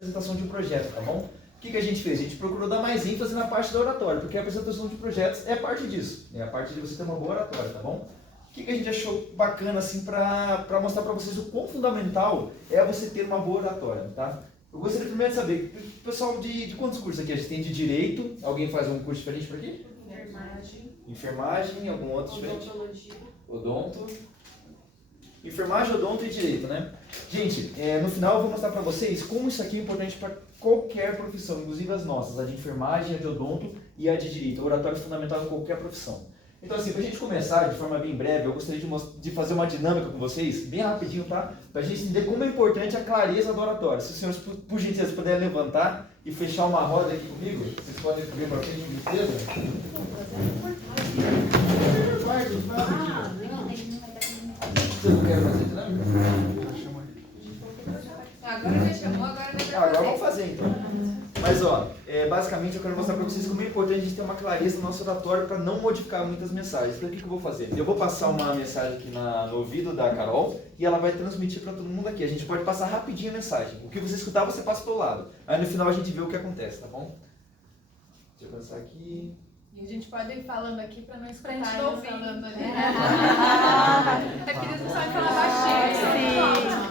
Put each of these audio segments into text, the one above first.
apresentação de um projeto, tá bom? O que a gente fez? A gente procurou dar mais ênfase na parte da oratória, porque a apresentação de projetos é parte disso, é a parte de você ter uma boa oratória, tá bom? O que a gente achou bacana, assim, para mostrar para vocês o quão fundamental é você ter uma boa oratória, tá? Eu gostaria primeiro de saber, pessoal, de quantos cursos aqui? A gente tem de Direito, alguém faz um curso diferente por aqui? Enfermagem, algum outro diferente? Odonto. Enfermagem, odonto e direito, né? Gente, no final eu vou mostrar pra vocês como isso aqui é importante para qualquer profissão, inclusive as nossas, a de enfermagem, a de odonto e a de direito. O oratório é fundamental em qualquer profissão. Então assim, pra gente começar de forma bem breve, eu gostaria de fazer uma dinâmica com vocês, bem rapidinho, tá? Pra gente entender como é importante a clareza do oratório. Se os senhores, por gentileza, puderem levantar e fechar uma roda aqui comigo, vocês podem vir pra frente, por gentileza? Vocês não querem fazer dinâmica? Agora já chamou, agora vai fazer. Agora vamos fazer então. Mas ó, basicamente eu quero mostrar para vocês como é importante a gente ter uma clareza no nosso oratório para não modificar muitas mensagens. Então o que eu vou fazer? Eu vou passar uma mensagem aqui no ouvido da Carol e ela vai transmitir para todo mundo aqui. A gente pode passar rapidinho a mensagem. O que você escutar, você passa pro lado. Aí no final a gente vê o que acontece, tá bom? Deixa eu pensar aqui. E a gente pode ir falando aqui para não escutar gente eles ouvir. falando ali. É porque eles não sabem falar baixinho.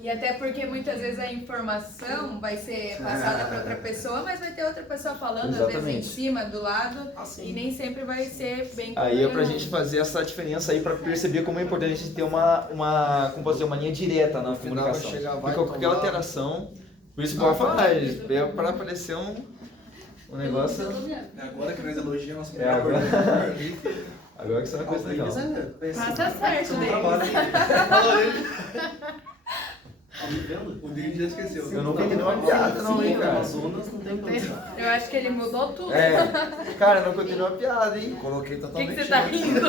E até porque muitas vezes a informação vai ser passada para outra pessoa, mas vai ter outra pessoa falando, às vezes em cima, do lado, e nem sempre vai ser bem Aí é pra gente fazer essa diferença aí pra perceber como é importante a gente ter como fazer uma linha direta na comunicação. Porque qualquer alteração, por isso que eu vou falar, é pra aparecer um negócio. É agora que nós elogiamos nosso Agora. Agora que isso é uma coisa legal. Passa certo, O David já esqueceu. Eu não entendi nenhuma piada não, hein, cara. Eu acho que ele mudou tudo. Cara, não continuou a piada, hein? Coloquei O que totalmente. você tá rindo?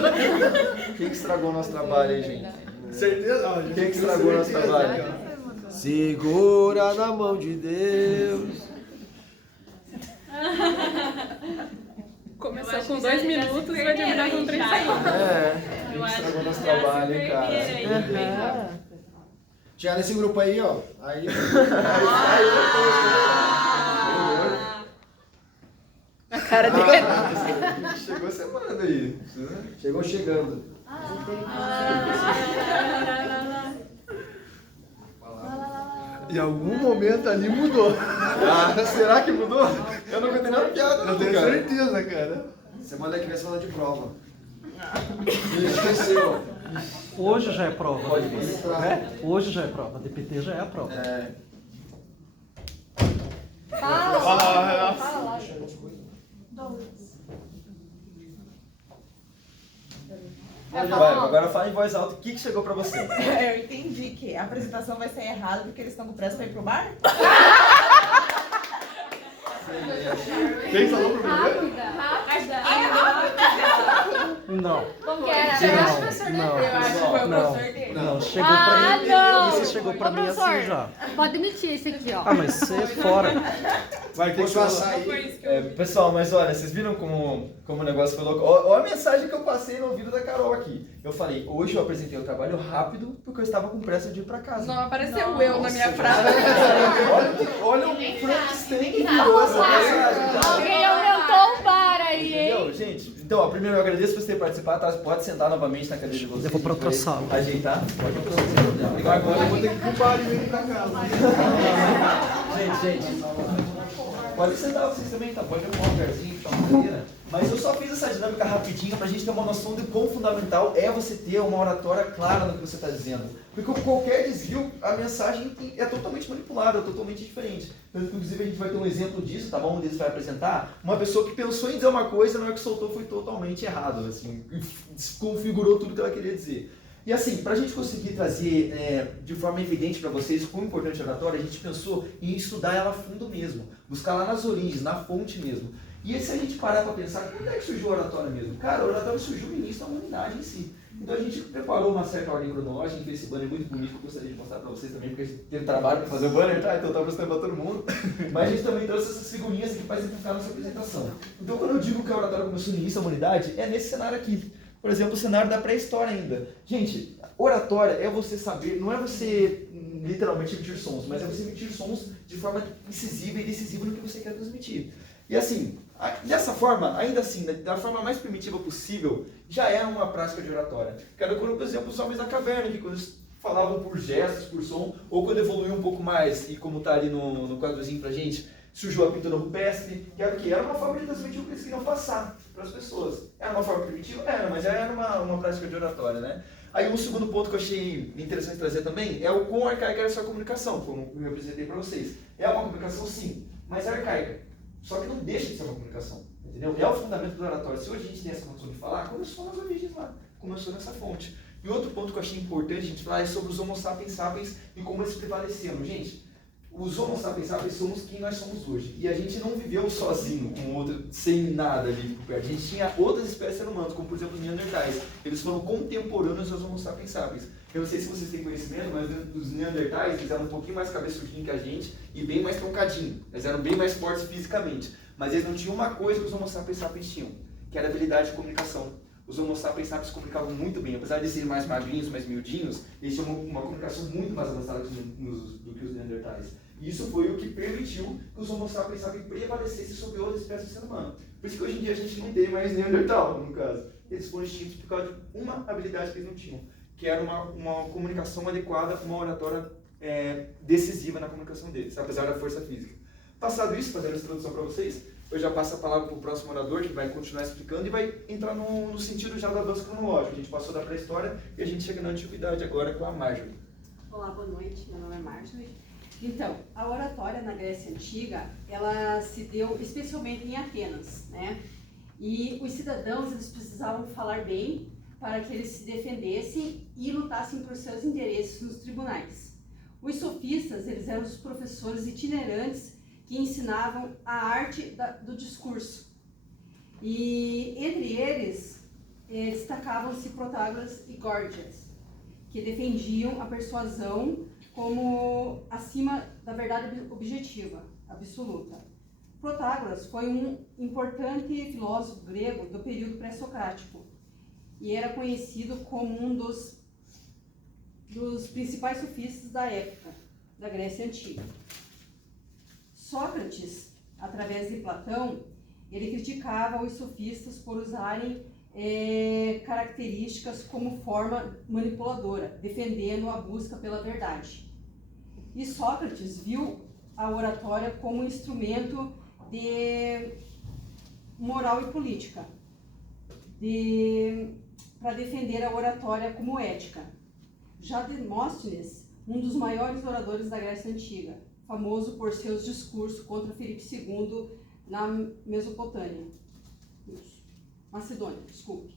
Quem que estragou o nosso trabalho aí, gente? Certeza? Quem que estragou o nosso trabalho? Segura na mão de Deus. Começou com 2 minutos e vai terminar com 30 segundos. Quem que estragou o nosso trabalho, hein, cara? Tirar nesse grupo aí, ó. Aí. A cara dele. Chegou semana aí. Chegou chegando. Em algum momento ali mudou. Será que mudou? Eu não contei nenhuma piada, não, Eu tenho cara. certeza, cara. Semana que vem você fala de prova. Ele esqueceu. Hoje já é prova. Pode vir. Né? Hoje já é prova. DPT já é a prova. Vai, agora fala em voz alta o que chegou pra você. Eu entendi que a apresentação vai ser errada porque eles estão com pressa pra ir pro bar? Quem falou primeiro? Não. Como que era? Não. Eu acho que foi o Não. professor dele. Não, chegou pra mim. não! Isso chegou pra Ô, mim professor, assim já. pode demitir esse aqui, ó. Ah, mas você é fora. Vai ter que passar aí. Pessoal, mas olha, vocês viram como o negócio foi louco? Olha a mensagem que eu passei no ouvido da Carol aqui. Eu falei, hoje eu apresentei o trabalho rápido porque eu estava com pressa de ir pra casa. Não apareceu eu na minha frase. Olha o Frankenstein que virou essa mensagem. Tá? Alguém aumentou o bar aí, hein? Entendeu, gente? Então, ó, primeiro eu agradeço por você ter participado, tá? Pode sentar novamente na cadeira de vocês. Eu vou pra outra sala. Ajeitar. Pode ir pra outra sala. Agora eu vou ter que ir pro bar e vir pra casa. Gente. Pode sentar vocês também, tá? Pode arrumar um lugarzinho, puxar uma cadeira. Mas eu só fiz essa dinâmica rapidinho pra gente ter uma noção de quão fundamental é você ter uma oratória clara no que você está dizendo. Porque com qualquer desvio, a mensagem é totalmente manipulada, é totalmente diferente. Então, inclusive, a gente vai ter um exemplo disso, tá bom? Onde eles vai apresentar uma pessoa que pensou em dizer uma coisa, na hora que soltou foi totalmente errado, assim, desconfigurou tudo que ela queria dizer. E assim, para a gente conseguir trazer de forma evidente para vocês quão importante é a oratória, a gente pensou em estudar ela a fundo mesmo, buscar lá nas origens, na fonte mesmo. E se a gente parar para pensar, quando é que surgiu a oratória mesmo? Cara, a oratória surgiu no início da humanidade em si. Então a gente preparou uma certa ordem cronológica, a gente fez esse banner muito bonito que eu gostaria de mostrar para vocês também, porque a gente teve trabalho para fazer o banner, tá? Então eu estava mostrando para todo mundo. Mas a gente também trouxe essas figurinhas aqui para exemplificar a nossa apresentação. Então quando eu digo que a oratória começou no início da humanidade, é nesse cenário aqui. Por exemplo, o cenário da pré-história ainda. Gente, oratória é você saber, não é você literalmente emitir sons, mas é você emitir sons de forma incisiva e decisiva no que você quer transmitir. E assim, dessa forma, ainda assim, da forma mais primitiva possível, já é uma prática de oratória. Quero por exemplo, os homens da caverna, que quando eles falavam por gestos, por som, ou quando evoluiu um pouco mais, e como está ali no quadrozinho pra gente, surgiu a pintura rupestre, que era o quê? Era uma forma de transmitir o que eles queriam passar para as pessoas. Era uma forma primitiva? Era, mas era uma prática de oratória, né? Aí um segundo ponto que eu achei interessante trazer também é o quão arcaica era a sua comunicação, como eu apresentei para vocês. É uma comunicação sim, mas é arcaica. Só que não deixa de ser uma comunicação, entendeu? É o fundamento do oratório. Se hoje a gente tem essa condição de falar, começou nas origens lá, começou nessa fonte. E outro ponto que eu achei importante a gente falar é sobre os homo sapiens sapiens e como eles prevaleceram. Gente, os homo sapiens sapiens somos quem nós somos hoje. E a gente não viveu sozinho, com outro, sem nada ali por perto. A gente tinha outras espécies de humanos, como por exemplo os neandertais. Eles foram contemporâneos aos homo sapiens sapiens. Eu não sei se vocês têm conhecimento, mas os neandertais eles eram um pouquinho mais cabeçudinhos que a gente e bem mais troncadinhos. Eles eram bem mais fortes fisicamente. Mas eles não tinham uma coisa que os homo sapiens sapiens tinham, que era a habilidade de comunicação. Os homo sapiens sapiens se comunicavam muito bem. Apesar de serem mais magrinhos, mais miudinhos, eles tinham uma comunicação muito mais avançada do que os neandertais. E isso foi o que permitiu que os homo sapiens sapiens prevalecessem sobre outras espécies de ser humano. Por isso que hoje em dia a gente não tem mais neandertal, no caso. Eles foram extintos por causa de uma habilidade que eles não tinham, que era uma comunicação adequada, uma oratória decisiva na comunicação deles, apesar da força física. Passado isso, fazendo essa introdução para vocês, eu já passo a palavra para o próximo orador, que vai continuar explicando e vai entrar no sentido já do avanço cronológico. A gente passou da pré-história e a gente chega na antiguidade agora com a Marjorie. Olá, boa noite, meu nome é Marjorie. Então, a oratória na Grécia Antiga, ela se deu especialmente em Atenas, né? E os cidadãos, eles precisavam falar bem para que eles se defendessem e lutassem por seus interesses nos tribunais. Os sofistas, eles eram os professores itinerantes que ensinavam a arte do discurso. E entre eles, destacavam-se Protágoras e Gorgias, que defendiam a persuasão como acima da verdade objetiva, absoluta. Protágoras foi um importante filósofo grego do período pré-socrático e era conhecido como um dos principais sofistas da época, da Grécia Antiga. Sócrates, através de Platão, ele criticava os sofistas por usarem características como forma manipuladora, defendendo a busca pela verdade. E Sócrates viu a oratória como um instrumento de moral e política, para defender a oratória como ética. Já Demóstenes, um dos maiores oradores da Grécia Antiga, famoso por seus discursos contra Filipe II na Mesopotâmia. Macedônia, desculpe.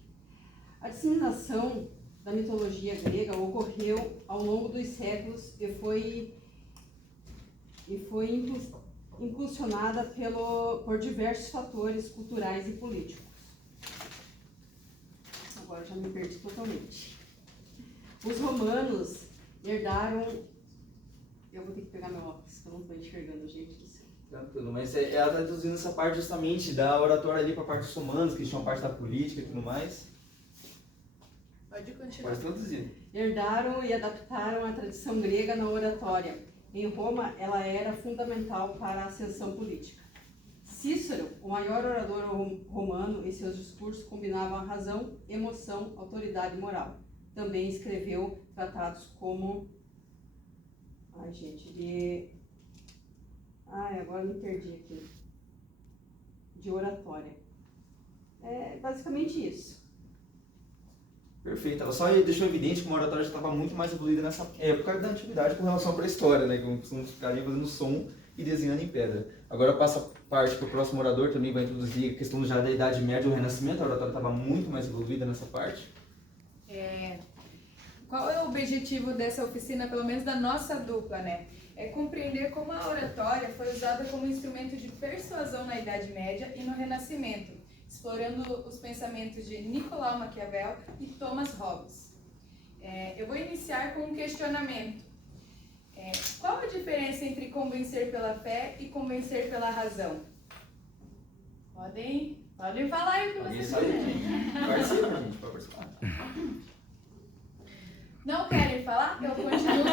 A disseminação da mitologia grega ocorreu ao longo dos séculos e foi impulsionada por diversos fatores culturais e políticos. Agora já me perdi totalmente. Os romanos herdaram... Eu vou ter que pegar meu óculos, que eu não estou enxergando, gente do céu. Tranquilo, mas ela está traduzindo essa parte justamente da oratória ali para a parte dos romanos, que eles tinham a parte da política e tudo mais. Pode continuar. Pode traduzir. Herdaram e adaptaram a tradição grega na oratória. Em Roma, ela era fundamental para a ascensão política. Cícero, o maior orador romano, em seus discursos combinavam a razão, emoção, autoridade e moral. Também escreveu tratados como... agora me perdi aqui. De oratória. É basicamente isso. Perfeito. Ela só deixou evidente que uma oratória já estava muito mais evoluída nessa época da antiguidade com relação para a história, né? Que costumam ficar ali fazendo som e desenhando em pedra. Agora passa a parte para o próximo orador, também vai introduzir a questão já da Idade Média e o Renascimento. A oratória estava muito mais evoluída nessa parte. Qual é o objetivo dessa oficina, pelo menos da nossa dupla, né? É compreender como a oratória foi usada como instrumento de persuasão na Idade Média e no Renascimento, explorando os pensamentos de Nicolau Maquiavel e Thomas Hobbes. Eu vou iniciar com um questionamento. Qual a diferença entre convencer pela fé e convencer pela razão? Podem falar aí o que vocês quiserem. Participa, gente, pode participar. Não querem falar? Eu continuo.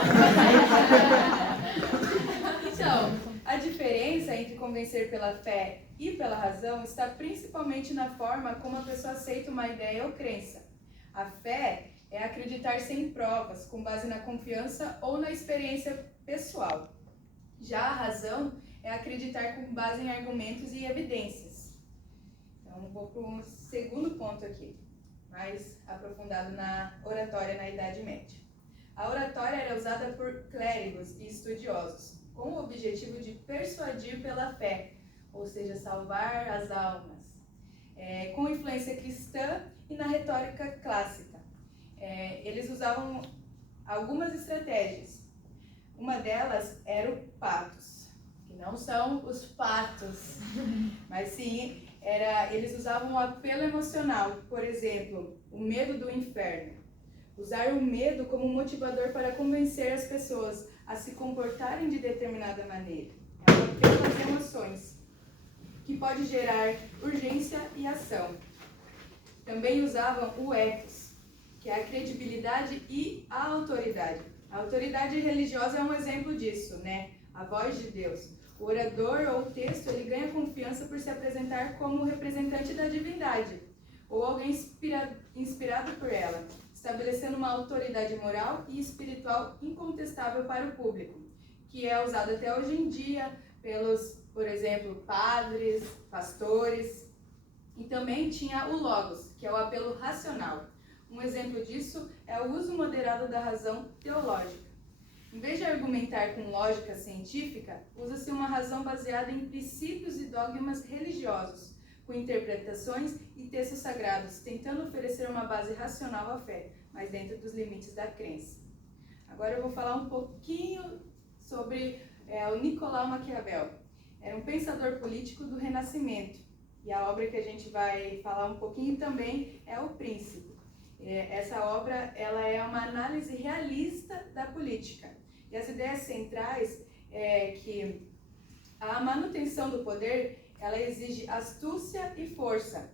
Então, a diferença entre convencer pela fé e pela razão está principalmente na forma como a pessoa aceita uma ideia ou crença. A fé é acreditar sem provas, com base na confiança ou na experiência pessoal. Já a razão é acreditar com base em argumentos e evidências. Então, vou para um segundo ponto aqui, mais aprofundado na oratória na Idade Média. A oratória era usada por clérigos e estudiosos, com o objetivo de persuadir pela fé, ou seja, salvar as almas, com influência cristã e na retórica clássica. Eles usavam algumas estratégias. Uma delas era o patos, que não são os patos, mas sim, eles usavam o apelo emocional, por exemplo, o medo do inferno. Usar o medo como motivador para convencer as pessoas a se comportarem de determinada maneira. É o apelo às emoções, que pode gerar urgência e ação. Também usavam o ethos, que é a credibilidade e a autoridade. A autoridade religiosa é um exemplo disso, né? A voz de Deus. O orador ou o texto, ele ganha confiança por se apresentar como representante da divindade, ou alguém inspirado por ela, estabelecendo uma autoridade moral e espiritual incontestável para o público, que é usado até hoje em dia pelos, por exemplo, padres, pastores. E também tinha o logos, que é o apelo racional. Um exemplo disso é o uso moderado da razão teológica. Em vez de argumentar com lógica científica, usa-se uma razão baseada em princípios e dogmas religiosos, com interpretações e textos sagrados, tentando oferecer uma base racional à fé, mas dentro dos limites da crença. Agora eu vou falar um pouquinho sobre o Nicolau Maquiavel. Era um pensador político do Renascimento, e a obra que a gente vai falar um pouquinho também é O Príncipe. Essa obra ela é uma análise realista da política. E as ideias centrais é que a manutenção do poder ela exige astúcia e força.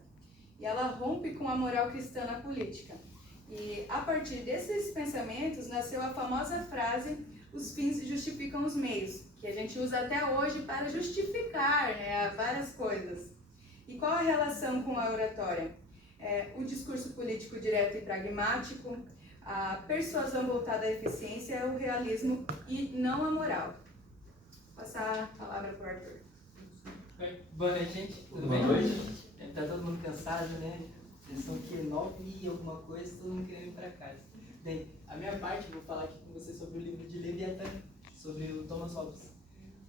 E ela rompe com a moral cristã na política. E a partir desses pensamentos nasceu a famosa frase: os fins justificam os meios, que a gente usa até hoje para justificar, né, várias coisas. E qual a relação com a oratória? O discurso político direto e pragmático, a persuasão voltada à eficiência, o realismo e não a moral. Vou passar a palavra para o Arthur. Boa noite, gente. Tudo bem? Boa noite. Tá todo mundo cansado, né? Eles são que 9 e alguma coisa, todo mundo querendo ir para casa. Bem, a minha parte, eu vou falar aqui com vocês sobre o livro de Leviatã, sobre o Thomas Hobbes.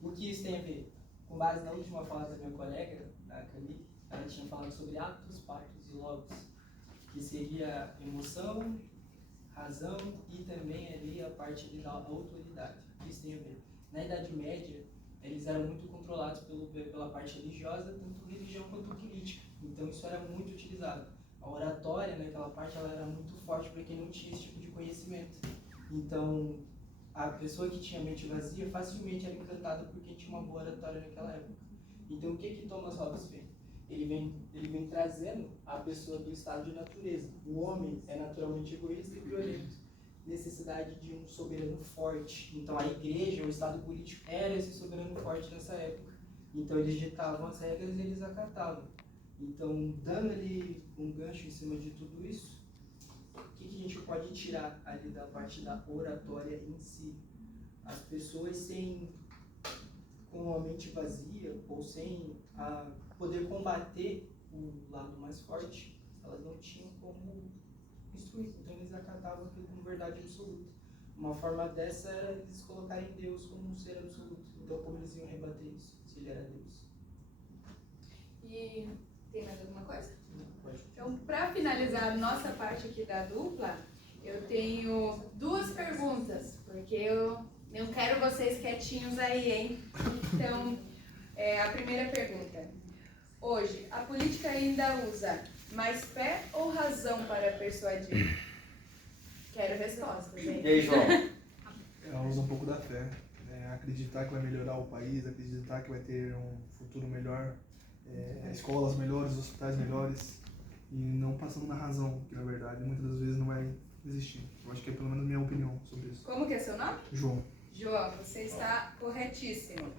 O que isso tem a ver? Com base na última fala da minha colega, a Camille, ela tinha falado sobre atos, patos e logos, que seria emoção, razão e também ali a parte da autoridade. O que isso tem a ver? Na Idade Média, eles eram muito controlados pela parte religiosa, tanto religião quanto política. Então isso era muito utilizado. A oratória, naquela parte, ela era muito forte para quem não tinha esse tipo de conhecimento. Então, a pessoa que tinha mente vazia facilmente era encantada por quem tinha uma boa oratória naquela época. Então, o que Thomas Hobbes fez? Ele vem trazendo a pessoa do estado de natureza. O homem é naturalmente egoísta e violento. Necessidade de um soberano forte. Então, a igreja, o estado político, era esse soberano forte nessa época. Então, eles ditavam as regras e eles acatavam. Então, dando ali um gancho em cima de tudo isso, o que a gente pode tirar ali da parte da oratória em si? As pessoas com a mente vazia ou sem poder combater o lado mais forte, elas não tinham como instruir. Então, eles acatavam aquilo como verdade absoluta. Uma forma dessa era eles colocarem Deus como um ser absoluto. Então, como eles iam rebater isso, se ele era Deus? E tem mais alguma coisa? Pode. Então, para finalizar a nossa parte aqui da dupla, eu tenho 2 perguntas, porque eu não quero vocês quietinhos aí, hein? Então, a primeira pergunta. Hoje, a política ainda usa mais fé ou razão para persuadir? Quero respostas, hein? E aí, João? Ela usa um pouco da fé. Acreditar que vai melhorar o país, acreditar que vai ter um futuro melhor, escolas melhores, hospitais melhores, e não passando na razão, que na verdade muitas das vezes não vai existir. Eu acho que é pelo menos a minha opinião sobre isso. Como que é seu nome? João. João, você está corretíssimo.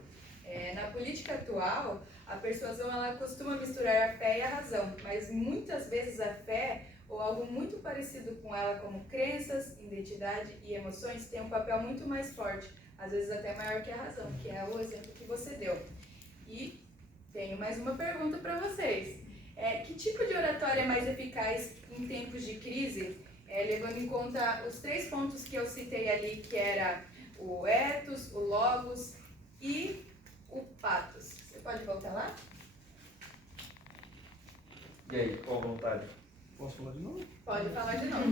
Na política atual, a persuasão ela costuma misturar a fé e a razão, mas muitas vezes a fé ou algo muito parecido com ela, como crenças, identidade e emoções, tem um papel muito mais forte, às vezes até maior que a razão, que é o exemplo que você deu. E tenho mais uma pergunta para vocês. Que tipo de oratória é mais eficaz em tempos de crise, levando em conta os 3 pontos que eu citei ali, que era o ethos, o logos e o pathos? Você pode voltar lá? E aí, qual a vontade? Posso falar de novo? Pode falar de novo.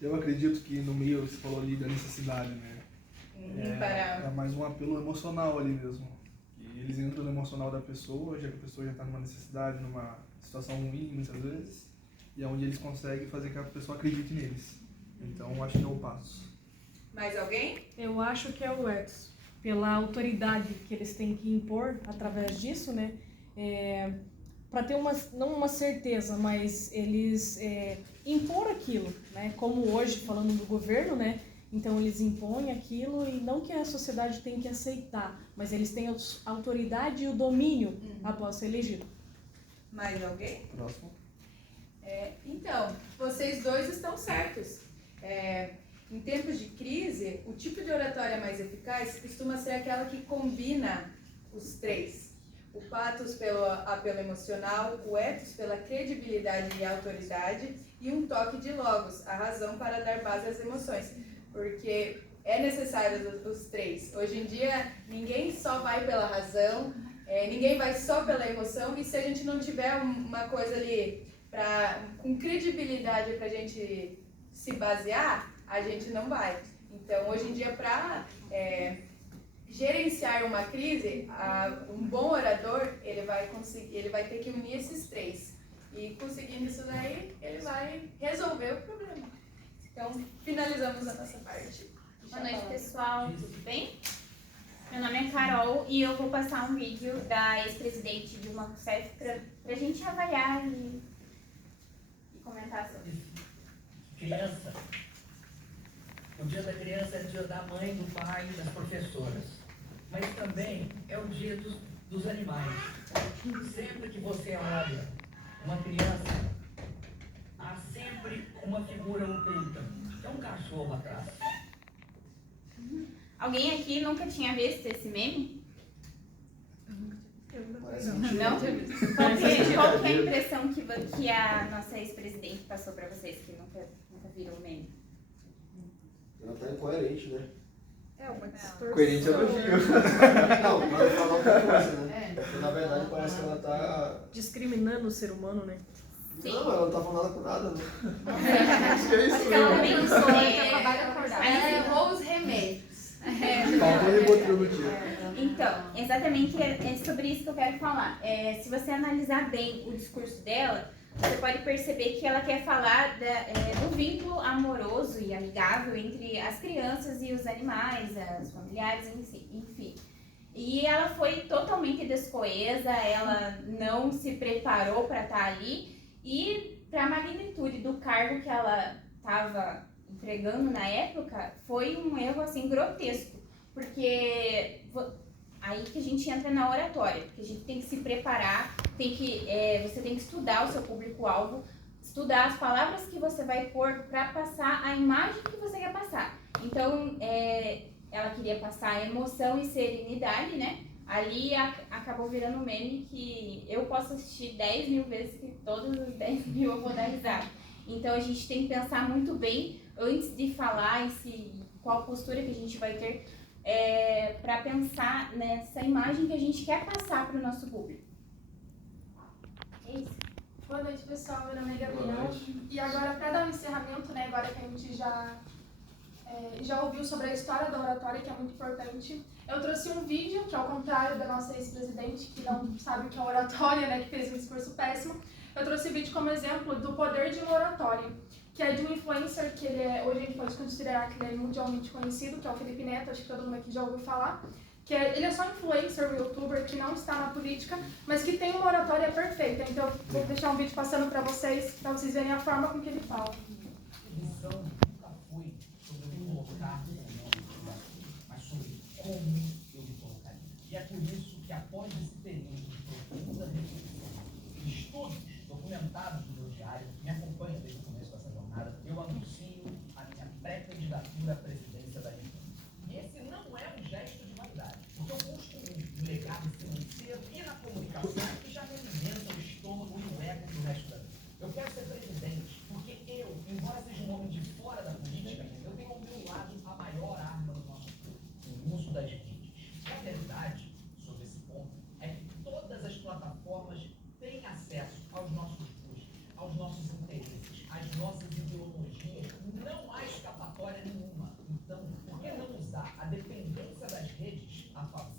Eu acredito que no meio você falou ali da necessidade, né? É mais um apelo emocional ali mesmo. E eles entram no emocional da pessoa, já que a pessoa já está numa necessidade, numa situação ruim muitas vezes, e é onde eles conseguem fazer que a pessoa acredite neles. Então acho que é o passo. Mais alguém? Eu acho que é o ethos, pela autoridade que eles têm que impor através disso, né? Para ter não uma certeza, mas eles impor aquilo, né? Como hoje, falando do governo, né? Então eles impõem aquilo e não que a sociedade tem que aceitar, mas eles têm a autoridade e o domínio após ser elegido. Mais alguém? Próximo. Então, vocês dois estão certos. Em tempos de crise, o tipo de oratória mais eficaz costuma ser aquela que combina os 3. O pathos pelo apelo emocional, o ethos pela credibilidade e autoridade e um toque de logos, a razão para dar base às emoções. Porque é necessário os 3. Hoje em dia, ninguém só vai pela razão, ninguém vai só pela emoção, e se a gente não tiver uma coisa ali com credibilidade para a gente se basear, a gente não vai. Então, hoje em dia, para gerenciar uma crise, um bom orador, ele vai ter que unir esses 3. E conseguindo isso daí, ele vai resolver o problema. Então, finalizamos a nossa parte. Boa noite, pessoal. Tudo bem? Meu nome é Carol e eu vou passar um vídeo da ex-presidente Dilma Rousseff para a gente avaliar e comentar sobre. Criança. O dia da criança é o dia da mãe, do pai, das professoras. Mas também é o dia dos animais. Sempre que você olha uma criança, há sempre uma figura oculta. É um cachorro atrás. Alguém aqui nunca tinha visto esse meme? Não? Qual que é a impressão que a nossa ex-presidente passou para vocês que nunca viram o meme? Ela tá incoerente, né? Uma distorção. Coerente é elogio. Não, mas falar outra coisa, né? Porque, na verdade, parece que ela tá... discriminando o ser humano, né? Sim. Não, ela não tá falando nada com nada, né? Acho que é isso mesmo. Ela pensou, ela trabalha acordada. Ela errou os remédios. Então, exatamente é sobre isso que eu quero falar. Se você analisar bem o discurso dela, você pode perceber que ela quer falar do vínculo amoroso e amigável entre as crianças e os animais, os familiares, enfim. E ela foi totalmente descoesa, ela não se preparou para estar ali, e para a magnitude do cargo que ela estava entregando na época, foi um erro assim grotesco, porque aí que a gente entra na oratória, porque a gente tem que se preparar, você tem que estudar o seu público-alvo, estudar as palavras que você vai pôr para passar a imagem que você quer passar. Então, ela queria passar emoção e serenidade, né? Ali acabou virando um meme que eu posso assistir 10 mil vezes, que todas as 10 mil eu vou dar risada. Então, a gente tem que pensar muito bem antes de falar qual postura que a gente vai ter, para pensar nessa imagem que a gente quer passar para o nosso público. É isso. Boa noite, pessoal. Meu nome é Gabriel. E agora, para dar um encerramento, né, agora que a gente já ouviu sobre a história da oratória, que é muito importante, eu trouxe um vídeo, que ao contrário da nossa ex-presidente, que não sabe o que é oratória, né, que fez um discurso péssimo, eu trouxe o vídeo como exemplo do poder de uma oratória, que é de um influencer que hoje a gente pode considerar que ele é mundialmente conhecido, que é o Felipe Neto, acho que todo mundo aqui já ouviu falar, ele é só influencer, youtuber, que não está na política, mas que tem uma oratória perfeita. Então, vou deixar um vídeo passando para vocês verem a forma com que ele fala. questão nunca foi sobre eu me colocar ou não, mas sobre como eu me colocaria. E é por isso que após esse período de profunda reflexão, estudos documentados no meu diário, que me acompanham desde o começo dessa jornada, eu anuncio a minha pré-candidatura à presidência da República. E esse não é um gesto de vaidade, porque eu construí um legado financeiro e na comunicação que já me alimenta o estômago e o ego do resto da vida. Eu quero ser presidente, porque eu, embora seja um homem de fora da política, eu tenho ao meu lado a maior arma do nosso povo, o uso das redes. E a verdade sobre esse ponto é que todas as plataformas têm acesso aos nossos gostos, aos nossos interesses, às nossas ideologias. Não há escapatória nenhuma. Então, por que não usar a dependência das redes a favor?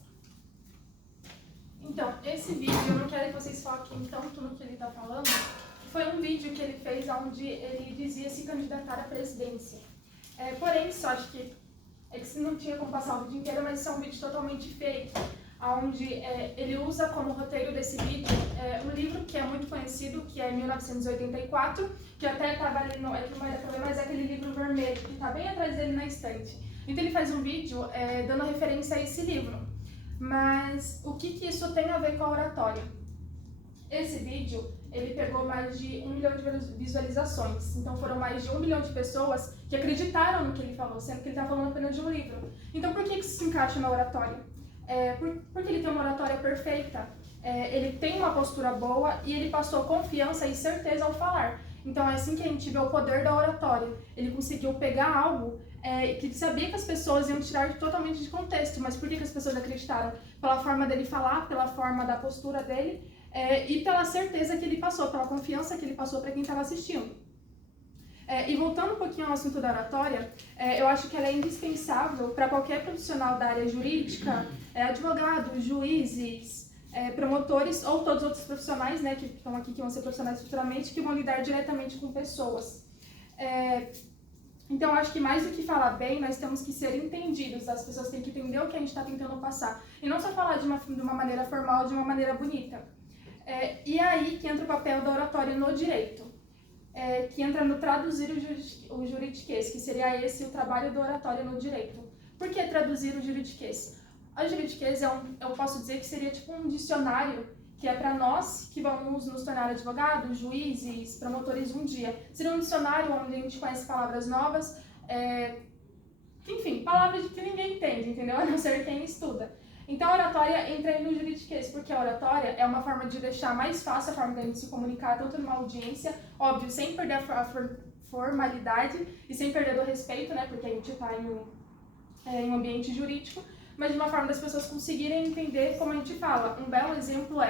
Então, esse vídeo, eu não quero que vocês foquem tanto no que ele está falando. Foi um vídeo que ele fez onde ele dizia se candidatar à presidência. Porém, só acho que não tinha como passar o vídeo inteiro, mas isso é um vídeo totalmente fake, onde ele usa como roteiro desse vídeo um livro que é muito conhecido, que é 1984, que até estava ali, não é que não vai dar pra ver, mas é aquele livro vermelho, que está bem atrás dele na estante. Então ele faz um vídeo dando referência a esse livro. Mas o que isso tem a ver com a oratória? Esse vídeo, ele pegou mais de 1 milhão de visualizações. Então foram mais de 1 milhão de pessoas que acreditaram no que ele falou, sendo que ele está falando apenas de um livro. Então por que isso se encaixa na oratória? Porque ele tem uma oratória perfeita, ele tem uma postura boa e ele passou confiança e certeza ao falar. Então é assim que a gente vê o poder da oratória. Ele conseguiu pegar algo que sabia que as pessoas iam tirar totalmente de contexto, mas por que as pessoas acreditaram? Pela forma dele falar, pela forma da postura dele e pela certeza que ele passou, pela confiança que ele passou para quem estava assistindo. E voltando um pouquinho ao assunto da oratória, eu acho que ela é indispensável para qualquer profissional da área jurídica, advogados, juízes, promotores ou todos os outros profissionais, né, que estão aqui, que vão ser profissionais futuramente, que vão lidar diretamente com pessoas. Então, eu acho que mais do que falar bem, nós temos que ser entendidos, as pessoas têm que entender o que a gente está tentando passar. E não só falar de uma maneira formal, de uma maneira bonita. E é aí que entra o papel da oratória no direito, que entra no traduzir o juridiquês, que seria esse o trabalho da oratória no direito. Por que traduzir o juridiquês? A juridiquês eu posso dizer que seria tipo um dicionário que é para nós que vamos nos tornar advogados, juízes, promotores um dia. Seria um dicionário onde a gente conhece palavras novas, enfim, palavras que ninguém entende, entendeu? A não ser quem estuda. Então a oratória entra aí no juridiquês, porque a oratória é uma forma de deixar mais fácil a forma da gente se comunicar, tanto numa audiência, óbvio, sem perder a formalidade e sem perder o respeito, né? Porque a gente está em um ambiente jurídico, mas de uma forma das pessoas conseguirem entender como a gente fala. Um belo exemplo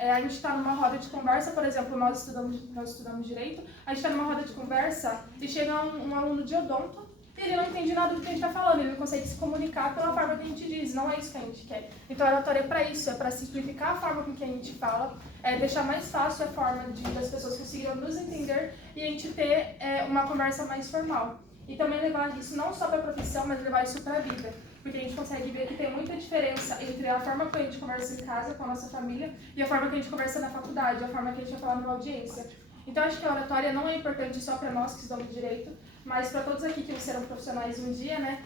a gente está numa roda de conversa, por exemplo, nós estudamos direito, a gente está numa roda de conversa e chega um aluno de odonto e ele não entende nada do que a gente está falando, ele não consegue se comunicar pela forma que a gente diz, não é isso que a gente quer. Então a oratória é para isso, é para simplificar a forma com que a gente fala, deixar mais fácil a forma das pessoas conseguirem nos entender e a gente ter uma conversa mais formal. E também levar isso não só para a profissão, mas levar isso para a vida. Porque a gente consegue ver que tem muita diferença entre a forma que a gente conversa em casa com a nossa família e a forma que a gente conversa na faculdade, a forma que a gente vai falar numa audiência. Então acho que a oratória não é importante só para nós que estudamos direito, mas para todos aqui que serão profissionais um dia, né?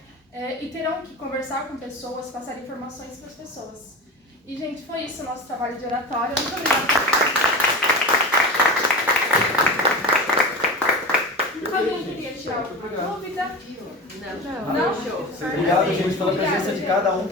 E terão que conversar com pessoas, passar informações para as pessoas. E, gente, foi isso o nosso trabalho de oratória. Muito obrigada. Alguém queria tirar alguma dúvida? Não? Obrigado, gente, pela presença de cada um.